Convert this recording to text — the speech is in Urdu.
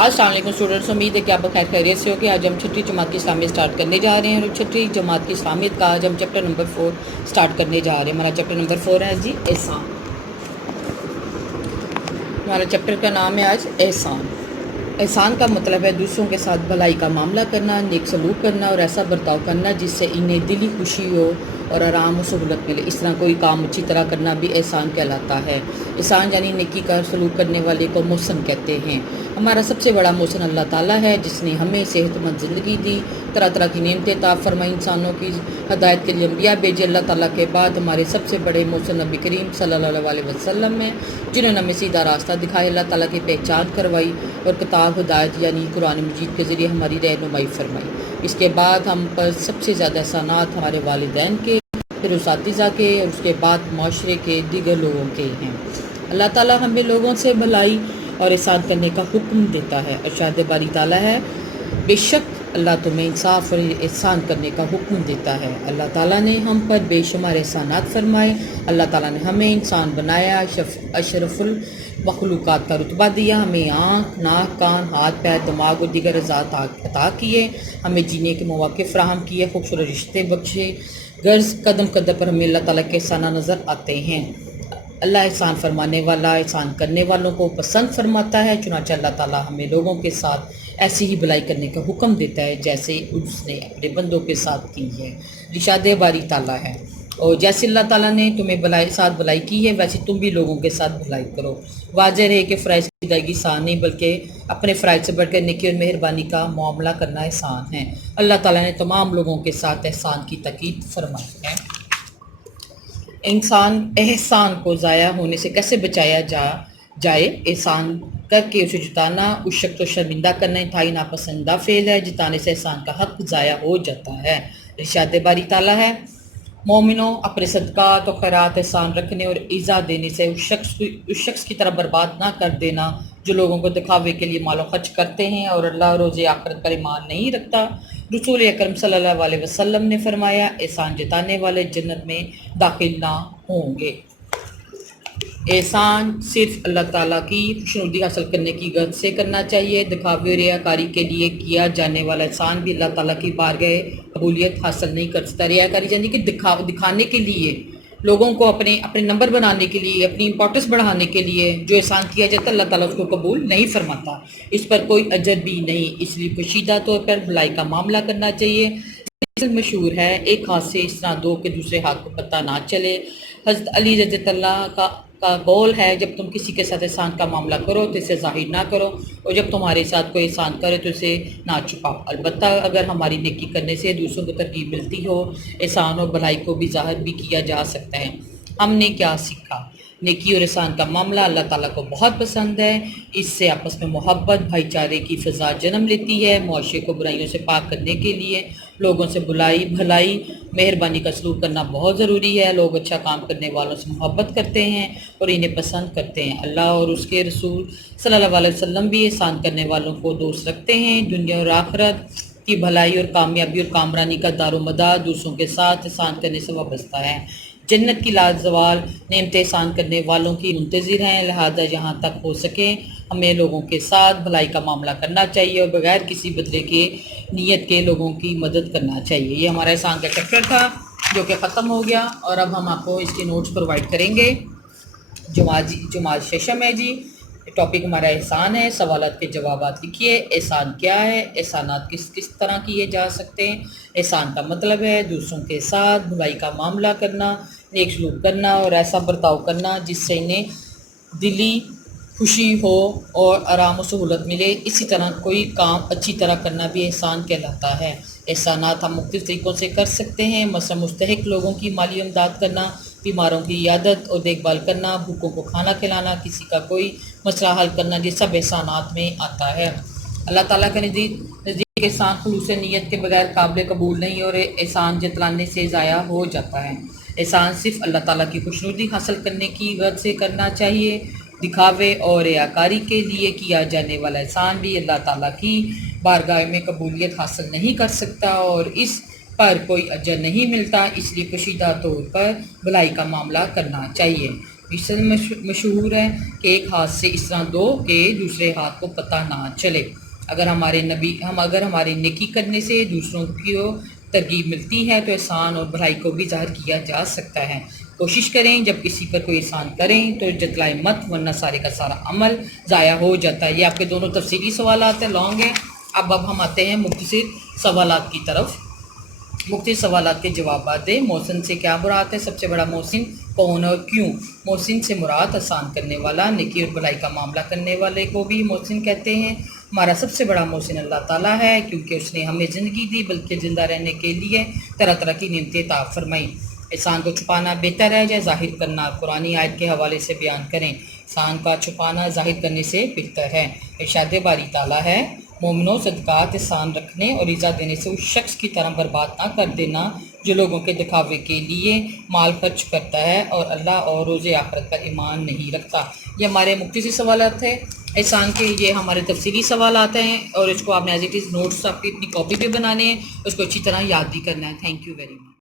السلام علیکم اسٹوڈنٹس، امید ہے کہ آپ بخیر خیریت سے ہو کہ آج ہم چھٹی جماعت کی اسلامیت سٹارٹ کرنے جا رہے ہیں، اور چھٹی جماعت کی اسلامیت کا آج ہم چیپٹر نمبر 4 سٹارٹ کرنے جا رہے ہیں۔ ہمارا چیپٹر نمبر 4 ہے جی احسان۔ ہمارا چیپٹر کا نام ہے آج احسان۔ احسان کا مطلب ہے دوسروں کے ساتھ بھلائی کا معاملہ کرنا، نیک سلوک کرنا اور ایسا برتاؤ کرنا جس سے انہیں دلی خوشی ہو اور آرام و سہولت ملے۔ اس طرح کوئی کام اچھی طرح کرنا بھی احسان کہلاتا ہے۔ احسان یعنی نیکی کا سلوک کرنے والے کو محسن کہتے ہیں۔ ہمارا سب سے بڑا محسن اللہ تعالیٰ ہے، جس نے ہمیں صحت مند زندگی دی، طرح طرح کی نعمتیں عطا فرمائی، انسانوں کی ہدایت کے لیے انبیاء بھیجے۔ اللہ تعالیٰ کے بعد ہمارے سب سے بڑے محسن نبی کریم صلی اللہ علیہ وسلم ہیں، جنہوں نے ہمیں سیدھا راستہ دکھایا، اللہ تعالیٰ کی پہچان کروائی اور کتاب ہدایت یعنی قرآن مجید کے ذریعے ہماری رہنمائی فرمائی۔ اس کے بعد ہم پر سب سے زیادہ احسانات ہمارے والدین کے، پھر اساتذہ کے، اور اس کے بعد معاشرے کے دیگر لوگوں کے ہیں۔ اللہ تعالیٰ ہمیں لوگوں سے بھلائی اور احسان کرنے کا حکم دیتا ہے۔ ارشاد باری تعالیٰ ہے، بے شک اللہ تمہیں انصاف اور احسان کرنے کا حکم دیتا ہے۔ اللہ تعالیٰ نے ہم پر بے شمار احسانات فرمائے۔ اللہ تعالیٰ نے ہمیں انسان بنایا، اشرف المخلوقات کا رتبہ دیا، ہمیں آنکھ، ناک، کان، ہاتھ، پیر، دماغ اور دیگر اعضاء عطا کیے، ہمیں جینے کے مواقع فراہم کیے، خوبصورت رشتے بخشے۔ غرض قدم قدم پر ہمیں اللہ تعالیٰ کے احسانات نظر آتے ہیں۔ اللہ احسان فرمانے والا احسان کرنے والوں کو پسند فرماتا ہے، چنانچہ اللہ تعالیٰ ہمیں لوگوں کے ساتھ ایسی ہی بھلائی کرنے کا حکم دیتا ہے جیسے اس نے اپنے بندوں کے ساتھ کی ہے۔ ارشاد باری تعالیٰ ہے، اور جیسے اللہ تعالیٰ نے تمہیں ساتھ بھلائی کی ہے ویسے تم بھی لوگوں کے ساتھ بھلائی کرو۔ واضح ہے کہ فرائض کی ادائیگی آسان نہیں، بلکہ اپنے فرائض سے بڑھ کر نیکی اور مہربانی کا معاملہ کرنا احسان ہے۔ اللہ تعالیٰ نے تمام لوگوں کے ساتھ احسان کی تاکید فرمائی ہے۔ احسان کو ضائع ہونے سے کیسے بچایا جائے؟ احسان کر کے اسے جتانا اس شخص کو شرمندہ کرنا انتہائی ناپسندیدہ فعل ہے، جتانے سے احسان کا حق ضائع ہو جاتا ہے۔ ارشاد باری تعالیٰ ہے، مومنوں اپنے صدقات و خیرات احسان رکھنے اور ایذا دینے سے اس شخص کی طرح برباد نہ کر دینا جو لوگوں کو دکھاوے کے لیے مال و خرچ کرتے ہیں اور اللہ روز آخرت پر ایمان نہیں رکھتا۔ رسول اکرم صلی اللہ علیہ وسلم نے فرمایا، احسان جتانے والے جنت میں داخل نہ ہوں گے۔ احسان صرف اللہ تعالیٰ کی خوشنودی حاصل کرنے کی غرض سے کرنا چاہیے۔ دکھاوے اور ریاکاری کے لیے کیا جانے والا احسان بھی اللہ تعالیٰ کی بارگاہ قبولیت حاصل نہیں کر سکتا۔ ریاکاری یعنی کہ دکھانے کے لیے، لوگوں کو اپنے نمبر بنانے کے لیے، اپنی امپورٹنس بڑھانے کے لیے جو احسان کیا جاتا ہے اللہ تعالیٰ اس کو قبول نہیں فرماتا، اس پر کوئی اجر بھی نہیں۔ اس لیے پوشیدہ طور پر بھلائی کا معاملہ کرنا چاہیے۔ مشہور ہے، ایک ہاتھ سے اس طرح دو کہ دوسرے ہاتھ کو پتہ نہ چلے۔ حضرت علی رضی اللہ کا قول ہے، جب تم کسی کے ساتھ احسان کا معاملہ کرو تو اسے ظاہر نہ کرو، اور جب تمہارے ساتھ کوئی احسان کرے تو اسے نہ چھپاؤ۔ البتہ اگر ہماری نیکی کرنے سے دوسروں کو ترغیب ملتی ہو، احسان اور بھلائی کو بھی ظاہر بھی کیا جا سکتا ہے۔ ہم نے کیا سیکھا؟ نیکی اور احسان کا معاملہ اللہ تعالیٰ کو بہت پسند ہے۔ اس سے آپس میں محبت، بھائی چارے کی فضا جنم لیتی ہے۔ معاشرے کو برائیوں سے پاک کرنے کے لیے لوگوں سے بھلائی، مہربانی کا سلوک کرنا بہت ضروری ہے۔ لوگ اچھا کام کرنے والوں سے محبت کرتے ہیں اور انہیں پسند کرتے ہیں۔ اللہ اور اس کے رسول صلی اللہ علیہ وسلم بھی احسان کرنے والوں کو دوست رکھتے ہیں۔ دنیا اور آخرت کی بھلائی اور کامیابی اور کامرانی کا دار و مدار دوسروں کے ساتھ احسان کرنے سے وابستہ ہے۔ جنت کی لازوال نعمتیں احسان کرنے والوں کی منتظر ہیں، لہذا جہاں تک ہو سکے ہمیں لوگوں کے ساتھ بھلائی کا معاملہ کرنا چاہیے اور بغیر کسی بدلے کے نیت کے لوگوں کی مدد کرنا چاہیے۔ یہ ہمارا احسان کا چیپٹر تھا جو کہ ختم ہو گیا، اور اب ہم آپ کو اس کے نوٹس پرووائڈ کریں گے۔ جماعت ششم ہے جی، ٹاپک ہمارا احسان ہے۔ سوالات کے جوابات لکھیے۔ احسان کیا ہے؟ احسانات کس طرح کیے جا سکتے ہیں؟ احسان کا مطلب ہے دوسروں کے ساتھ بھلائی کا معاملہ کرنا، نیک سلوک کرنا اور ایسا برتاؤ کرنا جس سے انہیں دلی خوشی ہو اور آرام و سہولت ملے۔ اسی طرح کوئی کام اچھی طرح کرنا بھی احسان کہلاتا ہے۔ احسانات ہم مختلف طریقوں سے کر سکتے ہیں، مثلا مستحق لوگوں کی مالی امداد کرنا، بیماروں کی عیادت اور دیکھ بھال کرنا، بھوکوں کو کھانا کھلانا، کسی کا کوئی مسئلہ حل کرنا، یہ سب احسانات میں آتا ہے۔ اللہ تعالیٰ کے نزدیک احسان خلوص نیت کے بغیر قابل قبول نہیں، اور احسان جتلانے سے ضائع ہو جاتا ہے۔ احسان صرف اللہ تعالیٰ کی خوشنودی حاصل کرنے کی غرض سے کرنا چاہیے۔ دکھاوے اور ریاکاری کے لیے کیا جانے والا احسان بھی اللہ تعالیٰ کی بارگاہ میں قبولیت حاصل نہیں کر سکتا اور اس پر کوئی اجر نہیں ملتا۔ اس لیے پوشیدہ طور پر بھلائی کا معاملہ کرنا چاہیے۔ اس سے مشہور ہے کہ ایک ہاتھ سے اس طرح دو کہ دوسرے ہاتھ کو پتہ نہ چلے۔ اگر ہماری نیکی کرنے سے دوسروں کی ترغیب ملتی ہے تو احسان اور بھلائی کو بھی ظاہر کیا جا سکتا ہے۔ کوشش کریں جب کسی پر کوئی احسان کریں تو جتلائے مت، ورنہ سارے کا سارا عمل ضائع ہو جاتا ہے۔ یہ آپ کے دونوں تفصیلی سوالات ہیں، لانگ ہیں۔ اب ہم آتے ہیں مختصر سوالات کی طرف۔ مختصر سوالات کے جوابات دیں۔ محسن سے کیا مراد ہے؟ سب سے بڑا محسن کون اور کیوں؟ محسن سے مراد احسان کرنے والا، نیکی اور بھلائی کا معاملہ کرنے والے کو بھی محسن کہتے ہیں۔ ہمارا سب سے بڑا محسن اللہ تعالیٰ ہے، کیونکہ اس نے ہمیں زندگی دی بلکہ زندہ رہنے کے لیے طرح طرح کی نعمتیں عطا فرمائیں۔ احسان کو چھپانا بہتر ہے یا ظاہر کرنا؟ قرآنی آیت کے حوالے سے بیان کریں۔ احسان کا چھپانا ظاہر کرنے سے بہتر ہے۔ ارشاد باری تعالیٰ ہے، مومنوں صدقات احسان رکھنے اور ایزا دینے سے اس شخص کی طرح برباد نہ کر دینا جو لوگوں کے دکھاوے کے لیے مال خرچ کرتا ہے اور اللہ اور روز آخرت پر ایمان نہیں رکھتا۔ یہ ہمارے مختصر سوالات ہیں احسان کے، یہ ہمارے تفصیلی سوالات ہیں، اور اس کو آپ نے ایز اٹ از نوٹس اپنی کاپی پہ بنانے ہیں، اس کو اچھی طرح یاد بھی کرنا ہے۔ Thank you very much.